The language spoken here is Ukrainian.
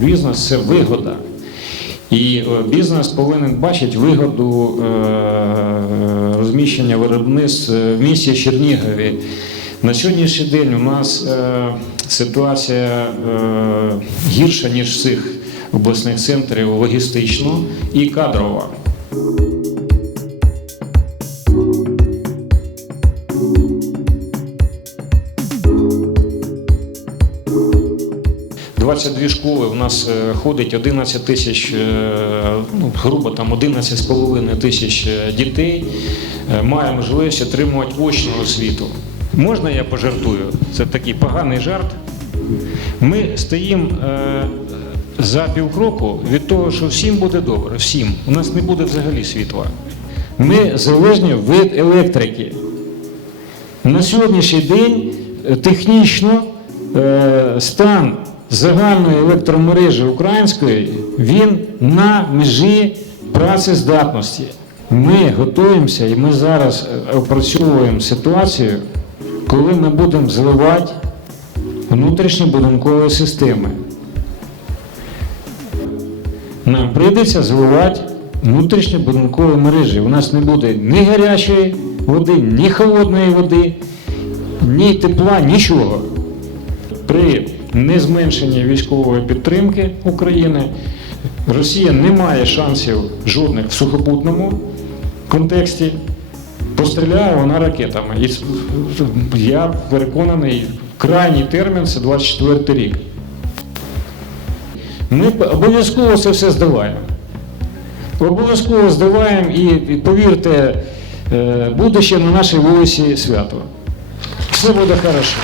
бізнес це вигода. І е, бізнес повинен бачити вигоду е, розміщення виробництв е, в місті Чернігові. На сьогоднішній день у нас ситуація гірша, ніж цих обласних центрів логістично і кадрова. – 22 школи у нас е, ходить 11 тисяч, е, ну, грубо там 11,5 тисяч е, дітей має можливість отримувати очну освіту. Можна я пожартую? Це такий поганий жарт. Ми стоїмо за півкроку від того, що всім буде добре, всім. У нас не буде взагалі світла. Ми залежні від електрики. На сьогоднішній день технічно стан загальної електромережі української він на межі працездатності. Ми готуємося і ми зараз е, опрацьовуємо ситуацію, коли ми будемо зливати внутрішні будинкові системи. Нам прийдеться зливати внутрішні будинкові мережі. У нас не буде ні гарячої води, ні холодної води, ні тепла, нічого. При незменшенні військової підтримки України Росія не має шансів жодних в сухопутному контексті. Постріляє вона ракетами. І я переконаний, крайній термін це 24 рік. Ми обов'язково це все здаваємо. Обов'язково здаваємо і, і повірте, е, буде ще на нашій вулиці свято. Все буде хорошо.